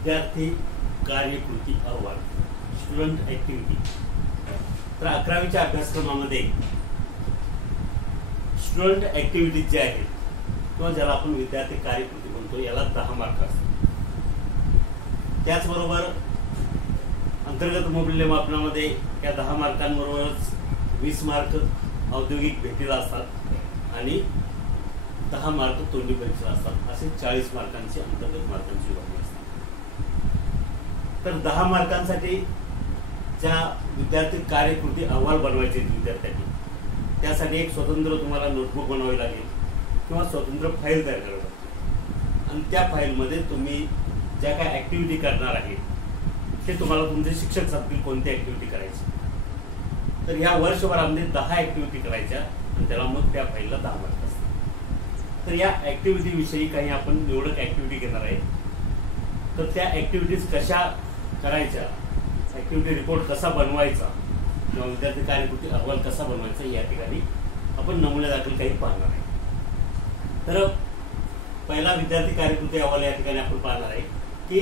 विद्यार्थी कार्यकृती अहवाल student activity. तर 11वीच्या अभ्यासक्रमामध्ये स्टुडंट ऍक्टिव्हिटीज जे आहेत किंवा ज्याला आपण विद्यार्थी कार्यकृती म्हणतो याला 10 मार्क असतात। त्याचबरोबर अंतर्गत मूल्यमापनामध्ये या 10 मार्कांबरोबरच 20 मार्क औद्योगिक भेटीला असतात आणि 10 मार्क तोंडी परीक्षेला असतात। असे 40 मार्कांची अंतर्गत मार्कांची विभागणी असते। तर 10 मार्कांसाठी ज्या विद्यार्थी कार्यकृती अहवाल बनवायचे विद्यार्थ्यांनी त्यासाठी एक स्वतंत्र तुम्हाला नोटबुक बनवावी लागेल किंवा स्वतंत्र फाईल तयार करावी लागते आणि त्या फाईलमध्ये तुम्ही ज्या काय ऍक्टिव्हिटी करणार आहे ते तुम्हाला तुमचे शिक्षक सांगतील कोणती ऍक्टिव्हिटी करायची। तर ह्या वर्षभरामध्ये 10 ऍक्टिव्हिटी करायच्या आणि त्याला मग त्या फाईलला 10 मार्क असतात। तर या ऍक्टिव्हिटी विषयी काही आपण निवडक ऍक्टिव्हिटी घेणार आहे। तर त्या ऍक्टिव्हिटीज कशा करायच्या, ऍक्टिव्हिटी रिपोर्ट कसा बनवायचा किंवा विद्यार्थी कार्यकृती अहवाल कसा बनवायचा या ठिकाणी आपण नमुन्यादाखल काही पाहणार आहे। तर पहिला विद्यार्थी कार्यकृती अहवाल या ठिकाणी आपण पाहणार आहे की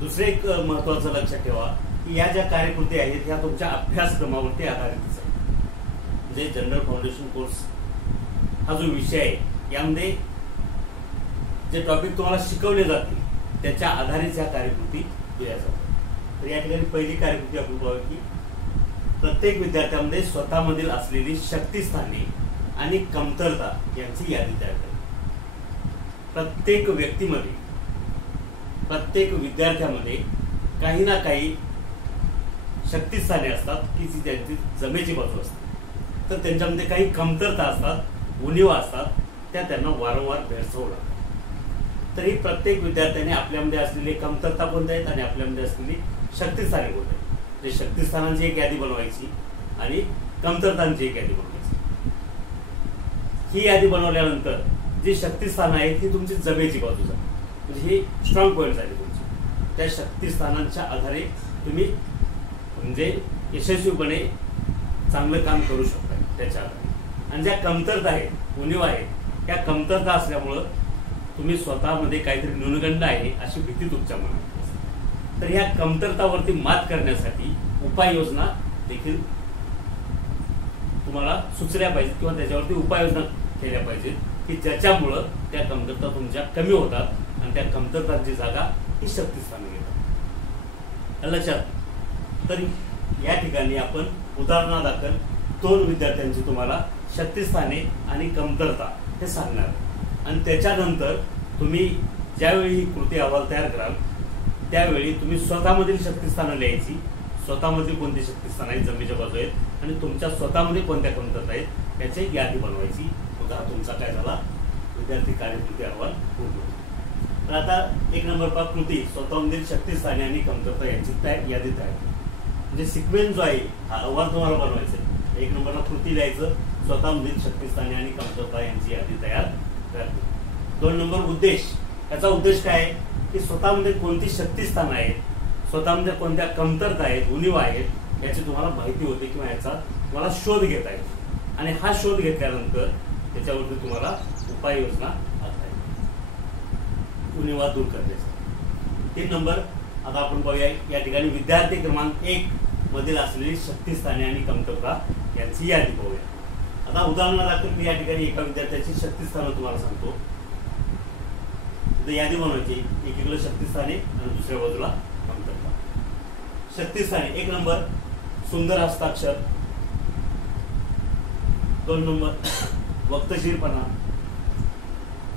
दुसरे एक महत्वाचं लक्षात ठेवा की या ज्या कार्यकृती आहेत ह्या तुमच्या अभ्यासक्रमावरती आधारितच आहे। म्हणजे जनरल फाउंडेशन कोर्स हा जो विषय आहे यामध्ये जे टॉपिक तुम्हाला शिकवले जातील त्याच्या आधारित ह्या कार्यकृती दिल्या जातात। तर या ठिकाणी पहिली कार्यकृती आपण पाहू की प्रत्येक विद्यार्थ्यामध्ये स्वतःमधील असलेली शक्तिस्थाने आणि कमतरता यांची यादी तयार करा। प्रत्येक व्यक्तीमध्ये प्रत्येक विद्यार्थ्यामध्ये काही ना काही शक्तिस्थाने असतात की जी त्यांची जमेची बाजू असते। तर त्यांच्यामध्ये काही कमतरता असतात, उणिवा असतात, त्या त्यांना वारंवार भेडसावं लागतात। तर ही प्रत्येक विद्यार्थ्याने आपल्यामध्ये असलेली कमतरता कोणत्या आहेत आणि आपल्यामध्ये असलेली शक्तिस्थाने कोणत्या आहेत ते शक्तिस्थानांची एक यादी बनवायची आणि कमतरतांची एक यादी बनवायची। ही यादी बनवल्यानंतर जी शक्तिस्थान आहेत ती तुमची जमेची बाजू झाली, म्हणजे ही स्ट्रॉंग पॉईंट झाली तुमची। त्या शक्तिस्थानांच्या आधारे तुम्ही म्हणजे यशस्वीपणे चांगलं काम करू शकता त्याच्या आधारे। आणि ज्या कमतरता आहेत, उणिवा आहेत, त्या कमतरता असल्यामुळं तुम्ही स्वतःमध्ये काहीतरी न्यूनगंड आहे अशी भीती तुमच्या मनात। तर ह्या कमतरतावरती मात करण्यासाठी उपाययोजना देखील तुम्हाला सुचल्या पाहिजेत किंवा त्याच्यावरती उपाययोजना केल्या पाहिजेत की ज्याच्यामुळं त्या कमतरता तुमच्या कमी होतात आणि त्या कमतरतांची जागा ही शक्तिस्थाने घेतात। लक्षात। तर या ठिकाणी आपण उदाहरणादाखल 2 विद्यार्थ्यांची तुम्हाला शक्तिस्थाने आणि कमतरता हे सांगणार आणि त्याच्यानंतर तुम्ही ज्यावेळी ही कृती अहवाल तयार कराल त्यावेळी तुम्ही स्वतःमधील शक्तिस्थानं लिहायची, स्वतःमधील कोणती शक्तिस्थान आहेत, जमेच्या बाजू आहेत आणि तुमच्या स्वतःमध्ये कोणत्या कमतरता आहेत याची एक यादी बनवायची। बघा तुमचा काय झाला विद्यार्थी कार्यकृती अहवाल पूर्ण। तर आता 1 नंबर पहा कृती स्वतःमधील शक्तिस्थाने आणि कमतरता यांची यादी तयार करा। म्हणजे सिक्वेन्स जो आहे हा अहवाल तुम्हाला बनवायचा आहे। 1 नंबरला कृती लिहायचं, स्वतःमधील शक्तिस्थाने आणि कमतरता यांची यादी तयार करा। 2 नंबर उद्देश, याचा उद्देश काय आहे की स्वतःमध्ये कोणती शक्तिस्थान आहेत, स्वतःमध्ये कोणत्या कमतरता आहेत, उणिवा आहेत याची तुम्हाला माहिती होते किंवा याचा तुम्हाला शोध घेता येतो आणि हा शोध घेतल्यानंतर त्याच्यावरती तुम्हाला उपाययोजना आखता येईल उणिवा दूर करण्यासाठी। 3 नंबर आता आपण पाहूया या ठिकाणी विद्यार्थी क्रमांक 1 मधील असलेली शक्तिस्थाने आणि कमतरता यांची यादी पाहूया। आता उदाहरणादाखल मी या ठिकाणी एका विद्यार्थ्याची शक्तिस्थानं तुम्हाला सांगतो। यादी बनवायची, एकीकडे शक्तिस्थाने आणि दुसऱ्या बाजूला कमतरता। शक्तिस्थाने 1 नंबर सुंदर हस्ताक्षर, 2 नंबर वक्तशीरपणा,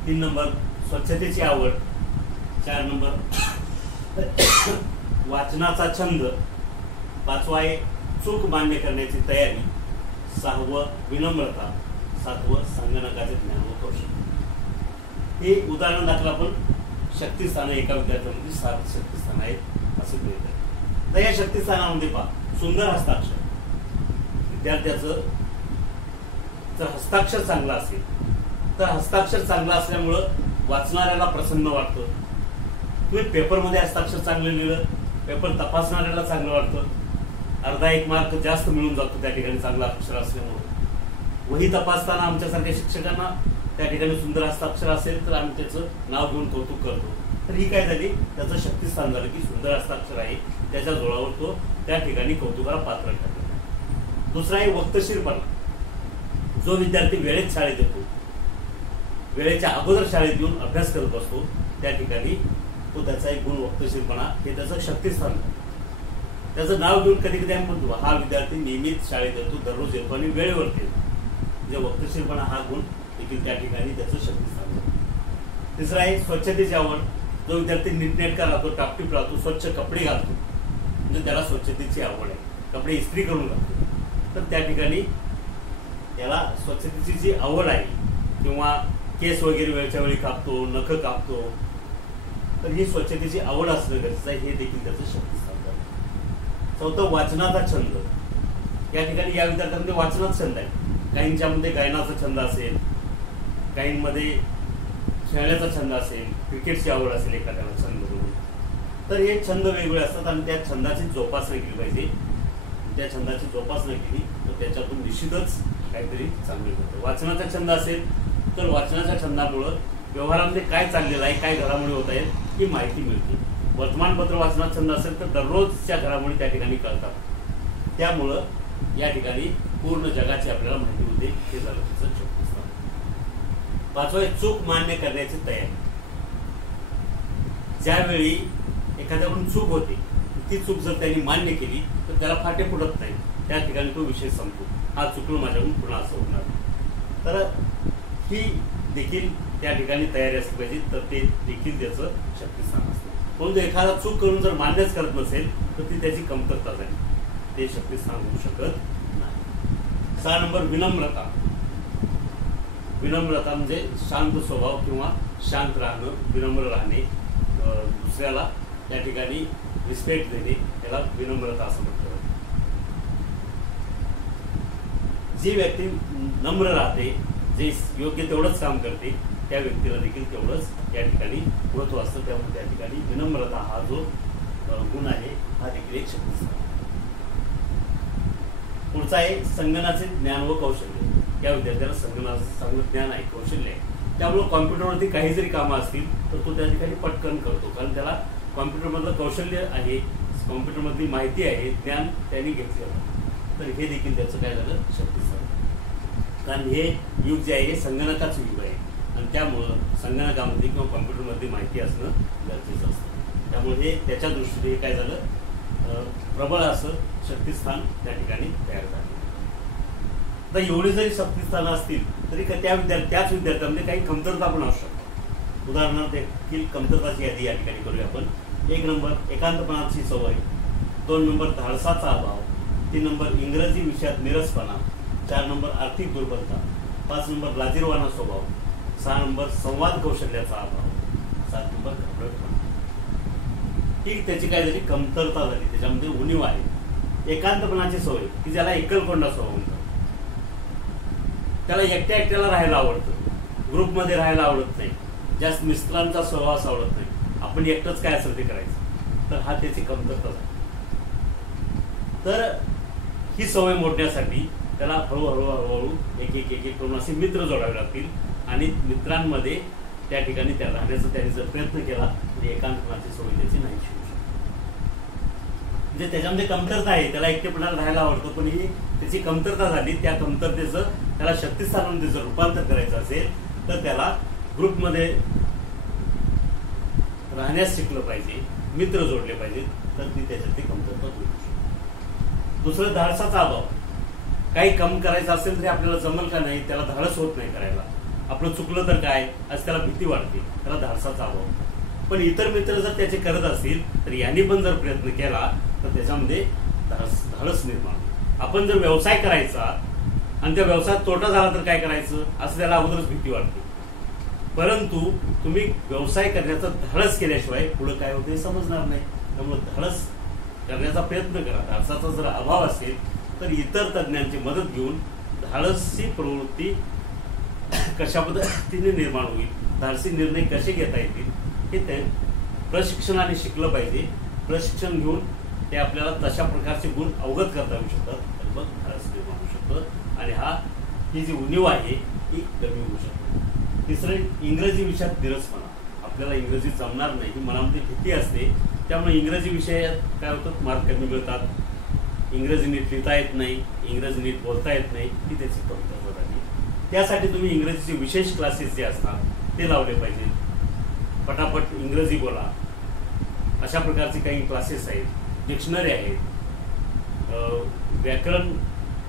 3 नंबर स्वच्छतेची आवड, 4 नंबर वाचनाचा छंद, 5वा आहे चूक मान्य करण्याची तयारी, 6वं विनम्रता, 7वं संगणकाचे ज्ञान व कौशल्य। हे उदाहरण दाखल आपण शक्तिस्थानं एका विद्यार्थ्यामध्ये 7 शक्तिस्थानं आहेत असं गृहीत आहे। तर या शक्तिस्थानामध्ये पहा सुंदर हस्ताक्षर, विद्यार्थ्याचं जर हस्ताक्षर चांगलं असेल तर हस्ताक्षर चांगलं असल्यामुळं वाचणाऱ्याला प्रसन्न वाटतं। तुम्ही पेपरमध्ये हस्ताक्षर चांगलं लिहिलं, पेपर तपासणाऱ्याला चांगलं वाटतं, अर्धा 1 मार्क जास्त मिळून जातो त्या ठिकाणी चांगलं अक्षर असल्यामुळे। वही तपासताना आमच्यासारख्या शिक्षकांना त्या ठिकाणी सुंदर हस्ताक्षर असेल तर आम्ही त्याचं नाव घेऊन कौतुक करतो। तर ही काय झाली, त्याचं शक्तिस्थान झालं की सुंदर हस्ताक्षर आहे, त्याच्या जोरावर तो त्या ठिकाणी कौतुकाला पात्र ठरला. दुसरा आहे वक्तशीरपणा. जो विद्यार्थी वेळेत शाळेत येतो, वेळेच्या अगोदर शाळेत येऊन अभ्यास करत असतो, त्या ठिकाणी तो त्याचा एक गुण वक्तशीरपणा हे त्याचं शक्तिस्थान. त्याचं नाव घेऊन कधी कधी आम्ही म्हणतो हा विद्यार्थी नेहमीच शाळेत येतो, दररोज येतो आणि वेळेवरती येतो. म्हणजे वक्तशीरपणा हा गुण देखील त्या ठिकाणी त्याचं शक्तिस्थान. तिसरा आहे स्वच्छतेची आवड. जो विद्यार्थी नीटनेटका राहतो, टापटीप राहतो, स्वच्छ कपडे घालतो, म्हणजे त्याला स्वच्छतेची आवड आहे, कपडे इस्त्री करून घालतो, तर त्या ठिकाणी त्याला स्वच्छतेची जी आवड आहे किंवा केस वगैरे वेळच्या वेळी कापतो, नख कापतो, तर ही स्वच्छतेची आवड असणं गरजेचं आहे, हे देखील त्याचं शक्तिस्थान झालं. चौथं वाचनाचा छंद. या ठिकाणी या विद्यार्थ्यांमध्ये वाचनाचा छंद आहे. काहींच्यामध्ये गायनाचा छंद असेल, काहींमध्ये खेळण्याचा छंद असेल, क्रिकेटची आवड असेल एखाद्याला छंद म्हणून. तर हे छंद वेगवेगळे असतात आणि त्या छंदाची जोपासना केली पाहिजे. त्या छंदाची जोपासना केली तर त्याच्यातून निश्चितच काहीतरी चांगले होतं. वाचनाचा छंद असेल तर वाचनाच्या छंदामुळं व्यवहारामध्ये काय चाललेलं आहे, काय घडामोडी होत आहेत ही माहिती मिळते. वर्तमानपत्र वाचनाचा छंद असेल तर दररोजच्या घडामोडी त्या ठिकाणी कळतात. त्यामुळं या ठिकाणी पूर्ण जगाची आपल्याला माहिती होते. हे झालं त्याचं शक्तिस्थान. पाचवा, चूक मान्य करण्याची तयारी. ज्यावेळी एखाद्याकडून चूक होते, ती चूक जर त्यांनी मान्य केली तर त्याला फाटे फुटत नाही, त्या ठिकाणी तो विषय संपतो. हा चुकलो माझ्याकडून पुन्हा असं होणार. तर ही देखील त्या ठिकाणी तयारी असली पाहिजे, तर ते देखील त्याचं शक्तिस्थान असतं. परंतु एखादा चूक करून जर मान्यच करत नसेल तर ती त्याची कमतरता झाली, ते शक्तिस्थान होऊ शकत नाही. 6 नंबर, विनम्रता. विनम्रता म्हणजे शांत स्वभाव किंवा शांत राहणं, विनम्र राहणे, दुसऱ्याला त्या ठिकाणी रिस्पेक्ट देणे, याला विनम्रता असं म्हणतात. जी व्यक्ती नम्र राहते, जे योग्य तेवढंच काम करते, त्या व्यक्तीला देखील तेवढंच या ठिकाणी महत्व असतं. त्यामुळे त्या ठिकाणी विनम्रता हा जो गुण आहे हा देखील एक शक्तिस्थान. पुढचा आहे संगणकाचे ज्ञान व कौशल्य. या विद्यार्थ्याला संगणकाचं चांगलं ज्ञान आहे, कौशल्य आहे, त्यामुळे कॉम्प्युटरवरती काही जरी कामं असतील तर तो त्या ठिकाणी पटकन करतो, कारण त्याला कॉम्प्युटरमधलं कौशल्य आहे, कॉम्प्युटरमधली माहिती आहे, ज्ञान त्यांनी घेतलेलं. तर हे देखील त्याचं काय झालं, शक्तिस्थान. कारण हे युग जे आहे हे संगणकाचं युग आहे आणि त्यामुळं संगणकामध्ये किंवा कॉम्प्युटरमध्ये माहिती असणं गरजेचं असतं. त्यामुळे हे त्याच्या दृष्टीने काय झालं, प्रबळ असं शक्तिस्थान त्या ठिकाणी तयार झालं. आता एवढी जरी शक्तिस्थानं असतील तरी त्याच विद्यार्थ्यांमध्ये काही कमतरता पण असू शकतात. उदाहरणार्थ देखील कमतरताची यादी या ठिकाणी करूया आपण. 1 नंबर, एकांतपणाची सवय. 2 नंबर, धाडसाचा अभाव. 3 नंबर, इंग्रजी विषयात निरसपणा. 4 नंबर, आर्थिक दुर्बलता. 5 नंबर, लाजिरवाणा स्वभाव. 6 नंबर, संवाद कौशल्याचा अभाव. 7 नंबर, घबराटपणा. ही त्याची काय झाली, कमतरता झाली, त्याच्यामध्ये उणीव आहे. एकांतपणाची सवय की ज्याला एकलकोंडा स्वभाव म्हणतात, त्याला एकट्या एकट्याला राहायला आवडतं, ग्रुपमध्ये राहायला आवडत नाही, जास्त मित्रांचा सहवास आवडत नाही, आपण एकटंच काय असेल ते करायचं, तर हा त्याची कमतरता झाली. तर ही सवय मोडण्यासाठी त्याला हळूहळू एक करून असे मित्र जोडावे लागतील आणि मित्रांमध्ये त्या ठिकाणी त्या राहण्याचा त्याने जर प्रयत्न केला तर एकांतपणाची सवय त्याची नाही शिकू शकत. म्हणजे त्याच्यामध्ये कमतरता आहे, त्याला एकटेपणाला राहायला आवडतं, पण ही त्याची कमतरता झाली. त्या कमतरतेचं त्याला शक्तिस्थानामध्ये जर रूपांतर करायचं असेल तर त्याला ग्रुपमध्ये राहण्यास शिकलं पाहिजे, मित्र जोडले पाहिजेत, तर ती त्याच्यातली कमतरता दूर होऊ शकते. दुसरं, धाडसाचा अभाव. काही काम करायचं असेल तरी आपल्याला जमल का नाही, त्याला धाडस होत नाही करायला. आपलं चुकलं तर काय असं त्याला भीती वाटते, त्याला धाडसाचा अभाव. पण इतर मित्र जर त्याचे करत असतील तर यांनी पण जर प्रयत्न केला तर त्याच्यामध्ये धाडस निर्माण. आपण जर व्यवसाय करायचा आणि त्या व्यवसायात तोटा झाला तर काय करायचं असं त्याला अगोदरच भीती वाटते. परंतु तुम्ही व्यवसाय करण्याचं धाडस केल्याशिवाय पुढे काय होते समजणार नाही. त्यामुळे धाडस करण्याचा प्रयत्न करा. धाडसाचा जर अभाव असेल तर इतर तज्ञांची मदत घेऊन धाडसी प्रवृत्ती कशा पद्धतीने निर्माण होईल, धाडसी निर्णय कसे घेता येतील हे ते प्रशिक्षणाने शिकलं पाहिजे. प्रशिक्षण घेऊन ते आपल्याला तशा प्रकारचे गुण अवगत करता येऊ शकतात, तर मग धाडस निर्माण होऊ शकतं आणि ही जी उणीव आहे ही कमी होऊ शकते. तिसरं, इंग्रजी विषयात निरसपणा. आपल्याला इंग्रजी जमणार नाही ही मनामध्ये भीती असते. त्यामुळे इंग्रजी विषयात काय होतं, मार्क कमी मिळतात, इंग्रजी नीट लिहिता येत नाही, इंग्रजी नीट बोलता येत नाही, ही त्याची कमतरता झाली. त्यासाठी तुम्ही इंग्रजीचे विशेष क्लासेस जे असतात ते लावले पाहिजे. पटापट इंग्रजी बोला अशा प्रकारचे काही क्लासेस आहेत, डिक्शनरी आहेत, व्याकरण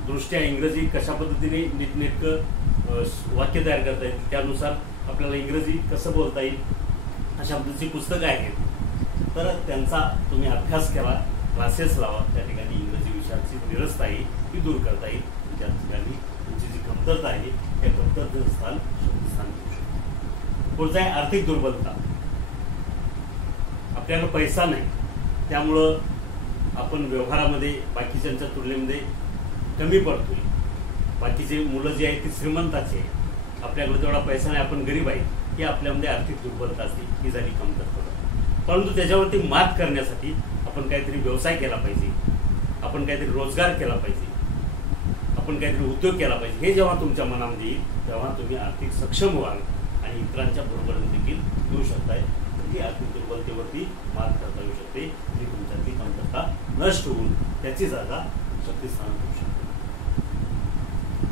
दृष्ट्या इंग्रजी कशा पद्धतीने नीटनेटकं वाक्य तयार करता येईल, त्यानुसार आपल्याला इंग्रजी कसं बोलता येईल अशा पद्धतीची पुस्तकं आहेत. तर त्यांचा तुम्ही अभ्यास केला, क्लासेस लावा, त्या ठिकाणी इंग्रजी विषयाची निरसता आहे ही दूर करता येईल. त्या ठिकाणी तुमची जी कमतरता आहे हे कमतरतेचं स्थान शक्तिस्थान घेऊ शकतो. पुढचा आहे आर्थिक दुर्बलता. आपल्याला पैसा नाही, त्यामुळं आपण व्यवहारामध्ये बाकीच्यांच्या तुलनेमध्ये कमी पडतोय. बाकीचे मुलं जी आहेत ती श्रीमंताचे, आपल्याकडे तेवढा पैसा नाही, आपण गरीब आहे, ही आपल्यामध्ये आर्थिक दुर्बलता असते, ही झाली कमतरता. परंतु त्याच्यावरती मात करण्यासाठी आपण काहीतरी व्यवसाय केला पाहिजे, आपण काहीतरी रोजगार केला पाहिजे, आपण काहीतरी उद्योग केला पाहिजे. हे जेव्हा तुमच्या मनामध्ये येईल तेव्हा तुम्ही आर्थिक सक्षम व्हाल आणि इतरांच्या बरोबरीने देखील येऊ शकताय. तर ती आर्थिक दुर्बलतेवरती मात करता येऊ शकते, जी तुमच्यातली कमतरता नष्ट होऊन त्याची जागा शक्तिस्थानात होऊ शकते.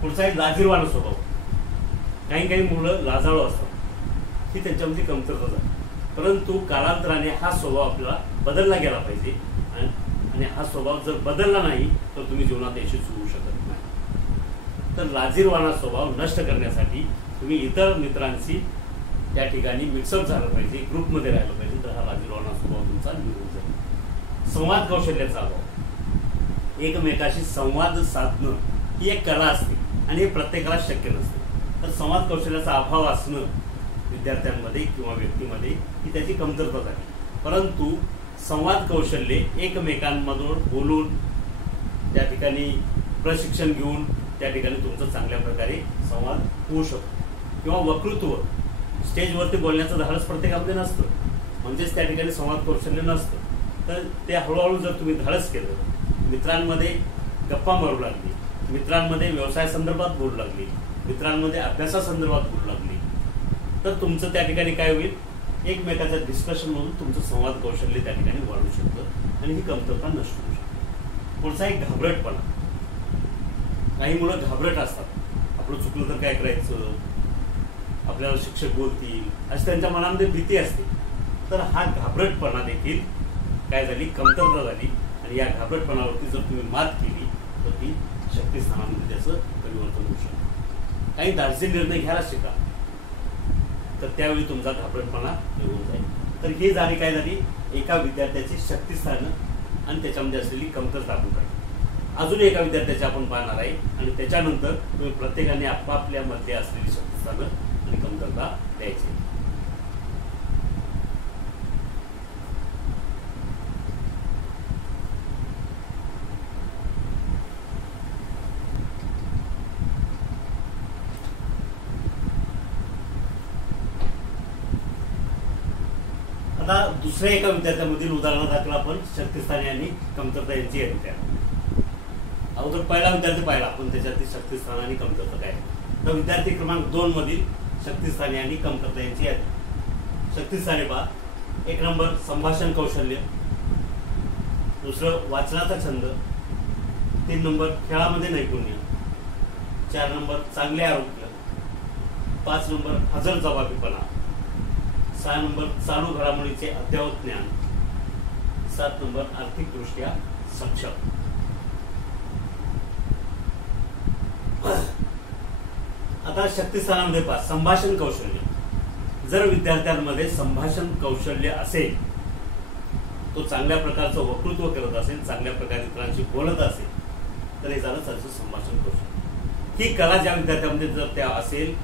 पुढचा एक लाजिरवाणा स्वभाव. काही मुलं लाजाळू असतात, ही त्यांच्यामध्ये कमतरता झाली. परंतु कालांतराने हा स्वभाव आपल्याला बदलला गेला पाहिजे आणि हा स्वभाव जर बदलला नाही तर तुम्ही जीवनात यशस्वी होऊ शकत नाही. तर लाजिरवाणा स्वभाव नष्ट करण्यासाठी तुम्ही इतर मित्रांशी त्या ठिकाणी मिक्सअप झालं पाहिजे, ग्रुपमध्ये राहिलं पाहिजे, तर हा लाजिरवाणा स्वभाव तुमचा निघून जाईल. संवाद कौशल्याचा अभाव. एकमेकाशी संवाद साधणं ही एक कला असते आणि हे प्रत्येकाला शक्य नसते. तर संवाद कौशल्याचा अभाव असणं विद्यार्थ्यांमध्ये किंवा व्यक्तीमध्ये ही त्याची कमतरता झाली. परंतु संवाद कौशल्य एकमेकांमधून बोलून त्या ठिकाणी प्रशिक्षण घेऊन त्या ठिकाणी तुमचं चांगल्या प्रकारे संवाद होऊ शकतो. किंवा वक्तृत्व, स्टेजवरती बोलण्याचं धाडस प्रत्येकामध्ये नसतं, म्हणजेच त्या ठिकाणी संवाद कौशल्य नसतं. तर ते हळूहळू जर तुम्ही धाडस केलं, मित्रांमध्ये गप्पा मारू लागली, मित्रांमध्ये व्यवसायासंदर्भात बोलू लागली, मित्रांमध्ये अभ्यासासंदर्भात बोलू लागली, तर तुमचं त्या ठिकाणी काय होईल, एकमेकाच्या डिस्कशनमधून तुमचं संवाद कौशल्य त्या ठिकाणी वाढू शकतं आणि ही कमतरता नष्ट होऊ शकते. पुढचा एक घाबरटपणा. काही मुलं घाबरट असतात, आपलं चुकलं तर काय करायचं, आपल्याला शिक्षक बोलतील अशी त्यांच्या मनामध्ये भीती असते. तर हा घाबरटपणा देखील काय झाली, कमतरता झाली. आणि या घाबरटपणावरती जर तुम्ही मात केली तर ती शक्तिस्थानामध्ये त्याचं परिवर्तन होऊ शकतं. काही धाडसी निर्णय घ्यायला शिका, तर त्यावेळी तुमचा घाबरटपणा निघून जाईल. तर ही झाली काय झाली, एका विद्यार्थ्याची शक्तिस्थानं आणि त्याच्यामध्ये असलेली कमतरता आपण पाहिजे. अजून एका विद्यार्थ्याचे आपण पाहणार आहे आणि त्याच्यानंतर तुम्ही प्रत्येकाने आपापल्या मध्ये असलेली शक्तिस्थानं आणि कमतरता द्यायची. आता दुसऱ्या एका विद्यार्थ्यामधील उदाहरणादाखल आपण शक्तिस्थाने आणि कमतरता यांची येते. अगोदर पहिला विद्यार्थी पाहिला आपण, त्याच्यातील शक्तिस्थान आणि कमतरता काय. तर विद्यार्थी क्रमांक 2 मधील शक्तिस्थाने आणि कमतरता यांची यादी. शक्तिस्थाने पहा. 1 नंबर संभाषण कौशल्य, दुसरं वाचनाचा छंद, 3 नंबर खेळामध्ये नैपुण्य, 4 नंबर चांगले आरोग्य, 5 नंबर हजर जबाबीपणा, 6 नंबर चालू घडामोडीचे अद्ययावत ज्ञान, 7 नंबर आर्थिकदृष्ट्या सक्षम. आता शक्तिस्थानामध्ये पहा, संभाषण कौशल्य. जर विद्यार्थ्यांमध्ये संभाषण कौशल्य असेल, तो चांगल्या प्रकारचं वक्तृत्व करत असेल, चांगल्या प्रकारे इतरांशी बोलत असेल, तर हे झालं त्याचं संभाषण कौशल्य. ही कला ज्या विद्यार्थ्यांमध्ये जर त्या असेल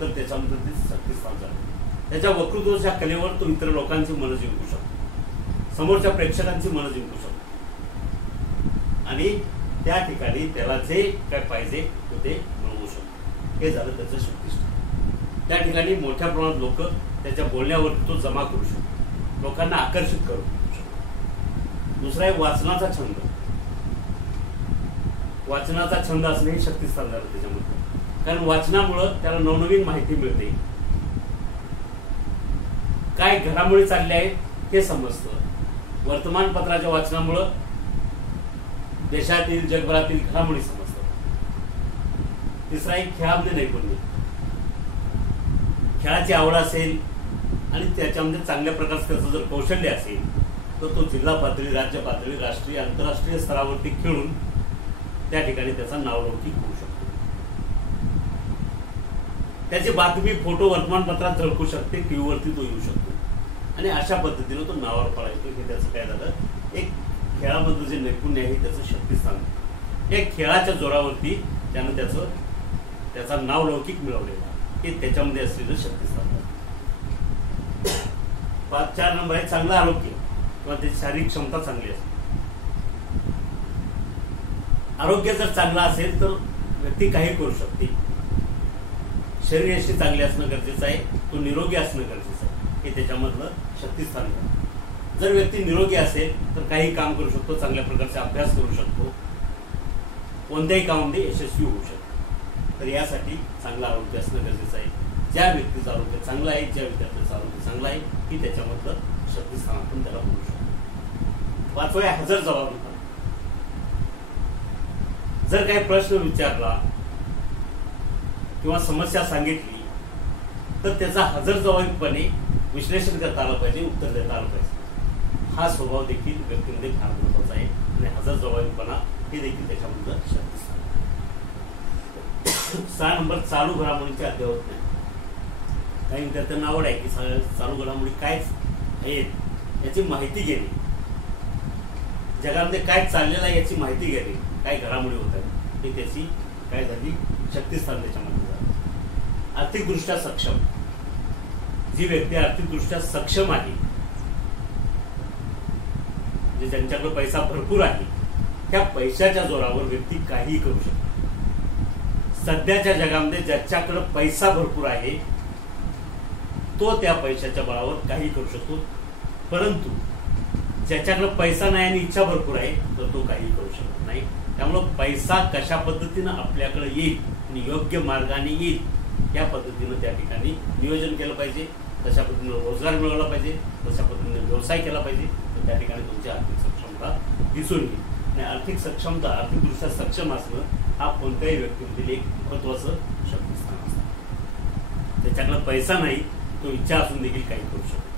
तर त्याच्यामध्ये ते शक्तिस्थान झालं. त्याच्या वक्तृत्वाच्या कलेवर तो इतर लोकांची मनं जिंकू शकतो, समोरच्या प्रेक्षकांची मनं जिंकू शकतो आणि त्या ठिकाणी त्याला जे काय पाहिजे ते मिळवू शकतो. हे झालं त्याचं शक्तिस्थान. त्या ठिकाणी मोठ्या प्रमाणात लोक त्याच्या बोलण्यावरती तो जमा करू शकतो, लोकांना आकर्षित करू शकतो. दुसरा आहे वाचनाचा छंद. वाचनाचा छंद असणे हे शक्तिस्थान झालं त्याच्यामध्ये, कारण वाचनामुळं त्याला नवनवीन माहिती मिळते, काय घडामोडी चालल्या आहेत हे समजतं. वर्तमानपत्राच्या वाचनामुळं देशातील जगभरातील घडामोडी समजतात. तिसरा एक खेळामध्ये नैपुण्य. खेळाची आवड असेल आणि त्याच्यामध्ये चांगल्या प्रकारचं त्याचं जर कौशल्य असेल तर तो जिल्हा पातळी, राज्य पातळी, राष्ट्रीय, आंतरराष्ट्रीय स्तरावरती खेळून त्या ठिकाणी त्याचा नावलौकिक होऊ शकतो. त्याची बातमी, फोटो वर्तमानपत्रात झळकू शकते, टीव्हीवरती तो येऊ शकतो आणि अशा पद्धतीनं तो नावावर पडायचो. हे त्याचं काय झालं, एक खेळामधलं जे नैपुण्य आहे त्याचं शक्तिस्थान. या खेळाच्या जोरावरती त्यानं त्याचा नावलौकिक मिळवलेला हे त्याच्यामध्ये असलेलं शक्तिस्थान. 4 नंबर आहे चांगलं आरोग्य किंवा त्याची शारीरिक क्षमता चांगली असते. आरोग्य जर चांगलं असेल तर व्यक्ती काही करू शकते. शरीराशी चांगले असणं गरजेचं आहे, तो निरोगी असणं गरजेचं आहे, हे त्याच्यामधलं शक्तिस्थान आहे. जर व्यक्ती निरोगी असेल तर काही काम करू शकतो, चांगल्या प्रकारचे अभ्यास करू शकतो, कोणत्याही कामामध्ये यशस्वी होऊ शकतो. तर यासाठी चांगलं आरोग्य असणं गरजेचं आहे. ज्या व्यक्तीचं आरोग्य चांगलं आहे, ज्या विद्यार्थ्याचं आरोग्य चांगलं आहे, की त्याच्यामधलं शक्तिस्थान आपण त्याला म्हणू शकतो. 5वं आहे हजरजबाबीपणा. जर काही प्रश्न विचारला किंवा समस्या सांगितली तर त्याचा हजरजबाबीपणे विश्लेषण करता आलं पाहिजे, उत्तर देता आलं पाहिजे. हा स्वभाव देखील व्यक्तीमध्ये फार महत्वाचा आहे आणि हजरजबाबीपणा हे देखील त्याच्यामधलं शक्तिस्थान. 6 नंबर चालू घडामोडींचे अद्ययावत नाही. काही विद्यार्थ्यांना आवड आहे की चालू घडामोडी काय आहेत याची माहिती घेणे, जगामध्ये काय चाललेलं आहे याची माहिती घेणे, काय घडामोडी होत आहेत, ही त्याची काय झाली शक्तिस्थान त्याच्यामध्ये झालं. आर्थिकदृष्ट्या सक्षम. जी व्यक्ती आर्थिकदृष्ट्या सक्षम आहे, म्हणजे ज्यांच्याकडे पैसा भरपूर आहे, त्या पैशाच्या जोरावर व्यक्ती काहीही करू शकते. सध्याच्या जगामध्ये ज्याच्याकडे पैसा भरपूर आहे तो त्या पैशाच्या बळावर काही करू शकतो, परंतु ज्याच्याकडे पैसा नाही आणि इच्छा भरपूर आहे तर तो काही करू शकत नाही. त्यामुळं पैसा कशा पद्धतीनं आपल्याकडे येईल आणि योग्य मार्गाने येईल या पद्धतीनं त्या ठिकाणी नियोजन केलं पाहिजे. तशा पद्धतीनं रोजगार मिळवला पाहिजे, तशा पद्धतीने व्यवसाय केला पाहिजे, तर त्या ठिकाणी तुमची आर्थिक सक्षमता दिसून येईल. आणि आर्थिक सक्षमता, आर्थिकदृष्ट्या सक्षम असणं हा कोणत्याही व्यक्तीमधील एक महत्वाचं शक्तिस्थान असतं. त्याच्याकडे पैसा नाही, तो इच्छा असून देखील काही करू शकतो.